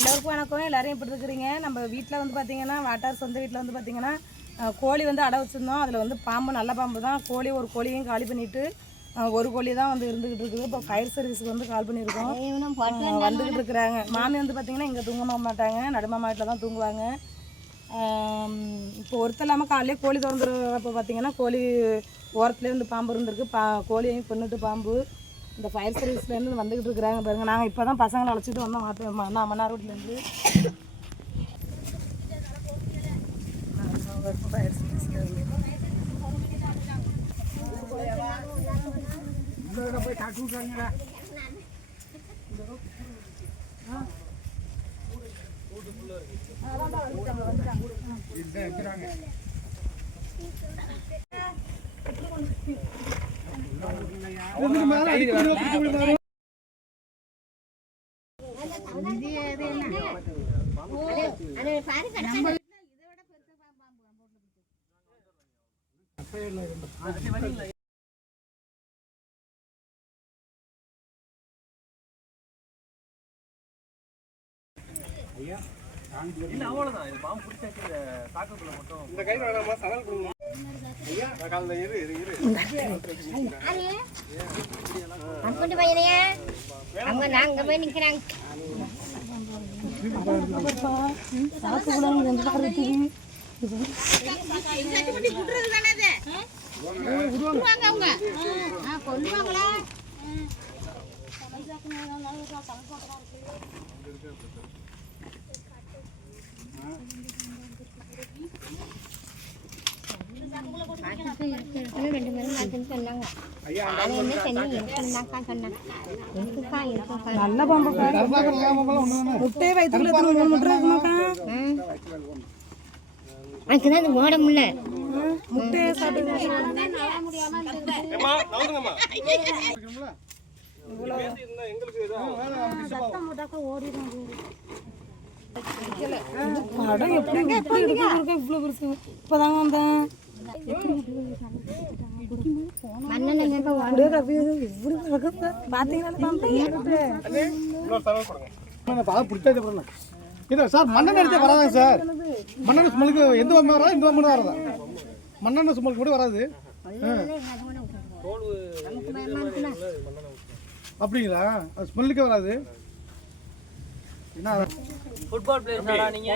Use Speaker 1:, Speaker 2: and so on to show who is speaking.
Speaker 1: எல்லோருக்கும் வணக்கம். எல்லாரும் எப்படி இருக்கிறீங்க? நம்ம வீட்டில் வந்து பார்த்தீங்கன்னா வாட்டார் சொந்த வீட்டில் வந்து பார்த்தீங்கன்னா கோழி வந்து அடை வச்சுருந்தோம். அதில் வந்து பாம்பு நல்ல பாம்பு தான். கோழி ஒரு கோழியும் காலி பண்ணிவிட்டு ஒரு கோழி தான் வந்து இருந்துகிட்டு இருக்குது. இப்போ ஃபயர் சர்வீஸுக்கு வந்து கால் பண்ணியிருக்கோம்.
Speaker 2: அஹ், வந்துகிட்டு
Speaker 1: இருக்கிறாங்க. மாமி வந்து பார்த்தீங்கன்னா இங்கே தூங்க மாட்டாங்க. நடுமாமா வீட்டில் தான் தூங்குவாங்க. இப்போ ஒருத்தர் இல்லாமல் காலையிலே கோழி திறந்துருப்போ பார்த்தீங்கன்னா கோழி ஓரத்துலேயே வந்து பாம்பு இருந்திருக்கு. பா கோழியையும் கொண்டுட்டு பாம்பு. இந்த ஃபயர் சர்வீஸ்லேருந்து வந்துக்கிட்டு இருக்கிறாங்க பாருங்க. நாங்கள் இப்போ தான் பசங்களை அழைச்சிட்டு வந்தோம். மாட்டு நான் மன்னார் ரோட்லேருந்து ஃபயர் சர்வீஸ்லேருந்து
Speaker 3: பாம்பு
Speaker 4: ஐயா இல்ல அவ்வளவுதான் பாம்பு பிடிச்சாச்சு இந்த மட்டும் இந்த கையில்
Speaker 5: வேணாமா சடல் கொடுங்க.
Speaker 2: அங்கிட்டு பையனையா அவங்க நாங்க போய் நிக்கிறாங்க
Speaker 6: கொல்லுவாங்களா
Speaker 2: சொன்னாங்க அது என்ன தண்ணி இருக்குன்னாக்கா சொன்னாங்க நல்ல
Speaker 1: முட்டையை வயிற்றுக்குள்ள எத்தனை மூணு முட்டை இருக்குமாக்கா
Speaker 2: அதுக்குதான் அது ஓட முடியல
Speaker 1: முட்டையை சாப்பிட்டு படம் எப்படி இவ்வளோ பெருசு இப்போதாங்க வந்தேன்
Speaker 3: சார் மண்ணெண்ணெய் எடுத்தே வராதாங்க சார்
Speaker 1: மண்ணெண்ணெய் ஸ்மெல்லுக்கு எந்த வம்பு வராது இந்த வம்பு வராதா
Speaker 3: மண்ணெண்ணெய் ஸ்மெல்லுக்கு கூட வராது அப்படிங்களா அது ஸ்மெல்லுக்கே வராது என்ன
Speaker 4: ஃபுட்பால் பிளேயர்ஸாடா நீங்க